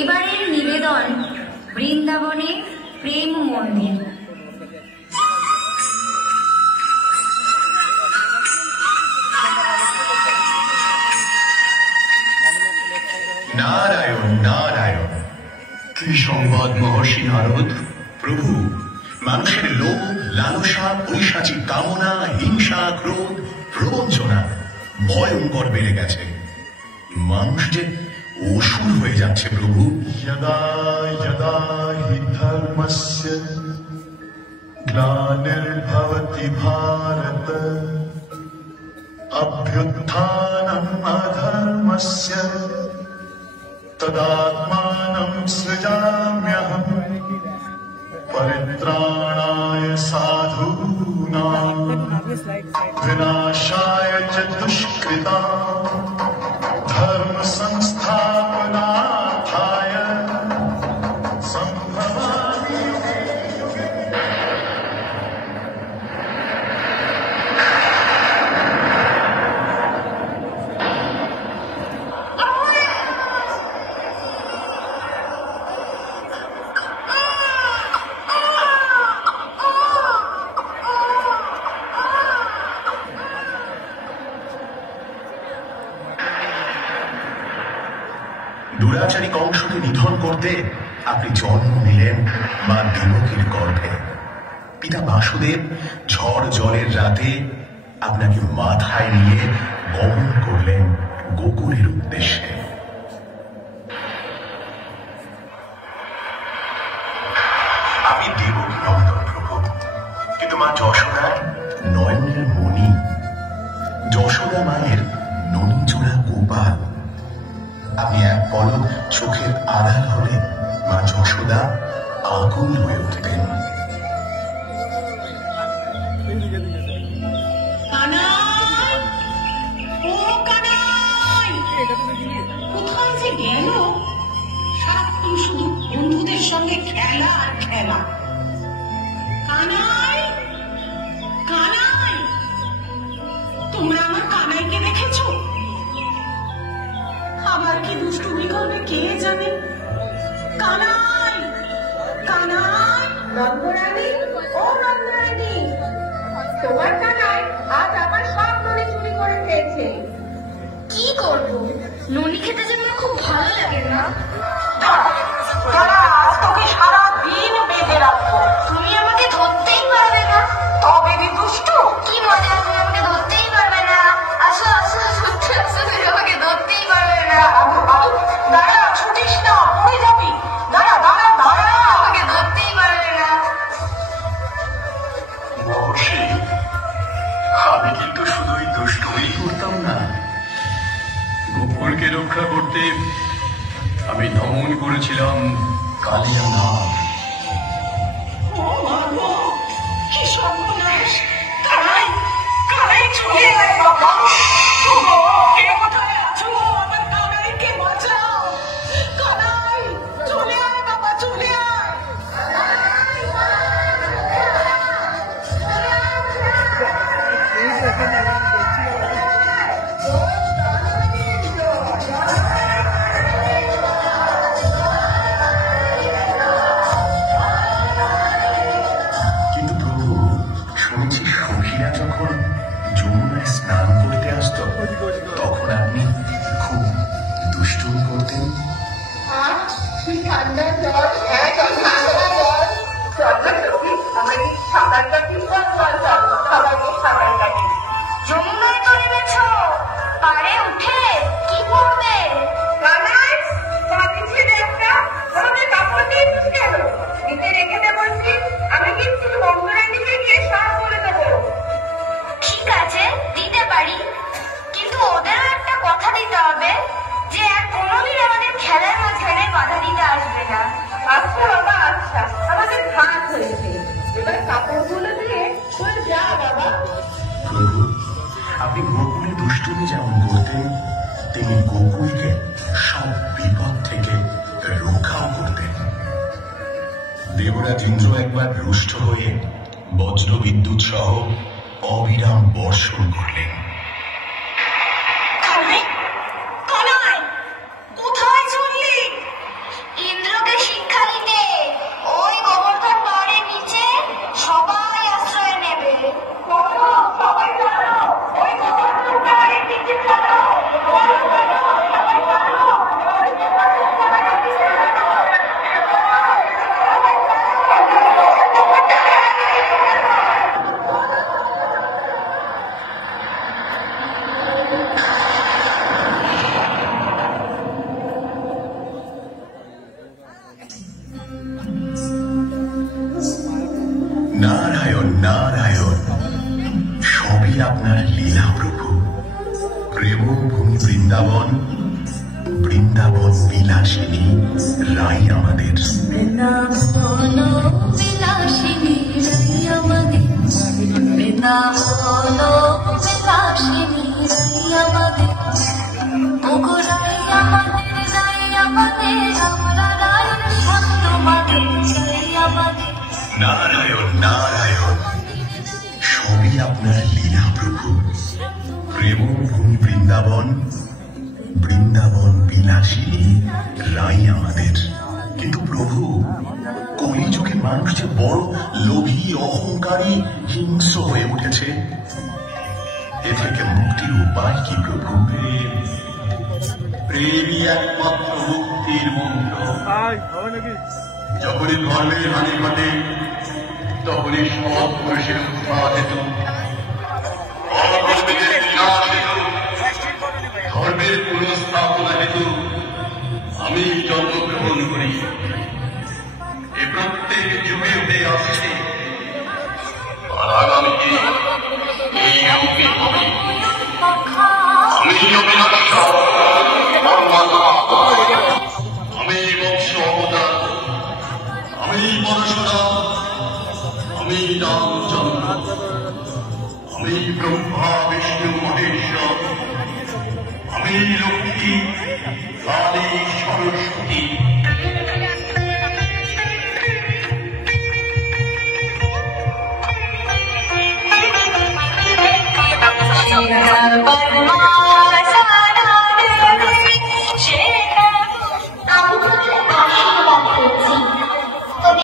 এবারের নিবেদন বৃন্দাবনে প্রেম মন্দির। নারায়ণ নারায়ণ। কি সংবাদ মহর্ষি নারদ? প্রভু, মানুষের লোভ, লালসা, পৈশাচিক কামনা, হিংসা, ক্রোধ, প্রবঞ্চনা ভয়ঙ্কর বেড়ে গেছে। মানুষ যে অসুর হয়ে যাচ্ছে প্রভু। यदा यदा हि धर्मस्य ग्लानिर्भवति भारत अभ्युत्थानम् अधर्मस्य तदात्मानं सृजाम्यहम् परित्राणाय साधूनां विनाशाय च दुष्कृताम् धर्म संस्थापनार्थाय संभवामि। দুরাচারী কংসকে নিধন করতে আপনি জন্ম নিলেন মা দেবকীর গর্ভে। পিতা বাসুদেব ঝড় জলের রাতে আপনাকে মাথায় নিয়ে গমন করলেন গোকুলের উদ্দেশ্যে। আমি দেবকী নন্দন প্রভু, কিন্তু মা যশোদা নয়নের মণি, যশোদা মায়ের ননীচূড়া গোপাল। আপনি এক পলক চোখের আড়াল হলে মা যশোদা আগুন হয়ে উঠতেন। কোথায় যে গেল? সারাক্ষণ শুধু বন্ধুদের সঙ্গে খেলা আর খেলা। কানাই, কানাই, তোমরা আমার কানাইকে দেখেছো? আবার কি দুষ্টুমি করবে কে জানে। কানাই, কানাই। নন্দরানী, ও নন্দরানী, তোমার কানাই আজ আবার সব ননি চুরি করে খেয়েছে। কি করবো, ননি খেতে যে আমার খুব ভালো লাগে না। তারা আজ তোকে সারাদিন বেঁধে রাখবো। তুমি আমাকে ধরতেই পারবে না। তবে রে দুষ্টু, কি মজা, তুমি আমাকে ধরতেই পারবে না। আসো আসো, সত্যি আসো, তুমি আমাকে ধরতেই পারবে না। দাঁড়া, ছুটিস না, পড়ে যাবি। দাঁড়া দাঁড়া দাঁড়া, আমাকে ধরতেই পারবে না। মহর্ষি, আমি কিন্তু শুধুই দুষ্টুমি করতাম না, গোকুলকে রক্ষা করতে আমি দমন করেছিলাম কালিয়া নাগ। ও মা গো, কি সর্বনাশ! কানাই, কানাই চলে আয় বাবা। ওগো, কে কোথায় আছো? আমার কানাইকে বাঁচাও। কানাই, চলে আয় বাবা, চলে আয়। কিন্তু প্রভু, শুনেছি সখীরা যখন যমুনায় স্নান করতে আসতো তখন আপনি খুব দুষ্টুমি করতেন। ঠান্ডা জল, ঠান্ডা জল, আমাকে সাঁতার কাটি, সবাইকে সাঁতার কাটি। যমুনায় তো নেমেছ, পাড়ে উঠে কি করবে? কানাই, বাকি ছেলে একটা, আমাকে কাপড় দিয়েছিস কেন? নিচে রেখে দে বলছি, আমি কিন্তু নন্দরানীকে গিয়ে সব করে দেবো। ঠিক আছে, দিতে পারি, কিন্তু ওদেরও একটা কথা দিতে হবে যে আর কোনোদিন আমাদের খেলার মাঝখানে বাধা দিতে আসবে না। আচ্ছা বাবা, আচ্ছা, আমাদের ভাত হয়েছে, এবার কাপড়গুলো দিয়ে চলে যা বাবা। প্রভু, আপনি গোকুলে দুষ্টুমি যেমন করতেন তেমনি গোকুলকে সব বিপদ থেকে রক্ষাও করতেন। দেবরাজ ইন্দ্র একবার রুষ্ট হয়ে বজ্র বিদ্যুৎ সহ অবিরাম বর্ষণ করলেন। কানাই, কানাই, কোথায় চললি? নারায়ণ নারায়ণ, সবই আপনার লীলা প্রভু। প্রেম ভূমি বৃন্দাবন, বৃন্দাবন বিলাসিনী রাই আমাদের। বৃন্দাবন বিলাসিনী রাই আমাদের, বৃন্দাবন বিলাসিনী রাই আমাদের, ওগো রাই আমাদের, রাই আমাদের, আমরা রায়ের সাথ তোমাদের, রাই আমাদের। নারায়ণ নারায়ণ, সবই আপনার লীলা প্রভু। প্রেম ভূমি বৃন্দাবন, বৃন্দাবন বিলাসিনী রাই আমাদের। কিন্তু প্রভু, কলিযুগে মানুষ যে বড় লোভী, অহংকারী, হিংস্র হয়ে উঠেছে। এ থেকে মুক্তির উপায় কি প্রভু? প্রেমই একমাত্র মুক্তির মন্ত্র। যখনই ধর্মের হানি ঘটে, তখনই সৎ পুরুষের উৎসাহ হেতু, ধর্মের পুনঃস্থাপনা হেতু আমি জন্মগ্রহণ করি। এ প্রত্যেক যুগে হয়ে আসছে, আর আগামী দিন এই যুগে হবে। আমি অবিনাশী, আমি বংশ অবতার, আমি পরশুরাম, আমি রামচন্দ্র, আমি ব্রহ্মা বিষ্ণু মহেশ্বর, আমি লক্ষ্মী কালী সরস্বতী। শ্রীরাম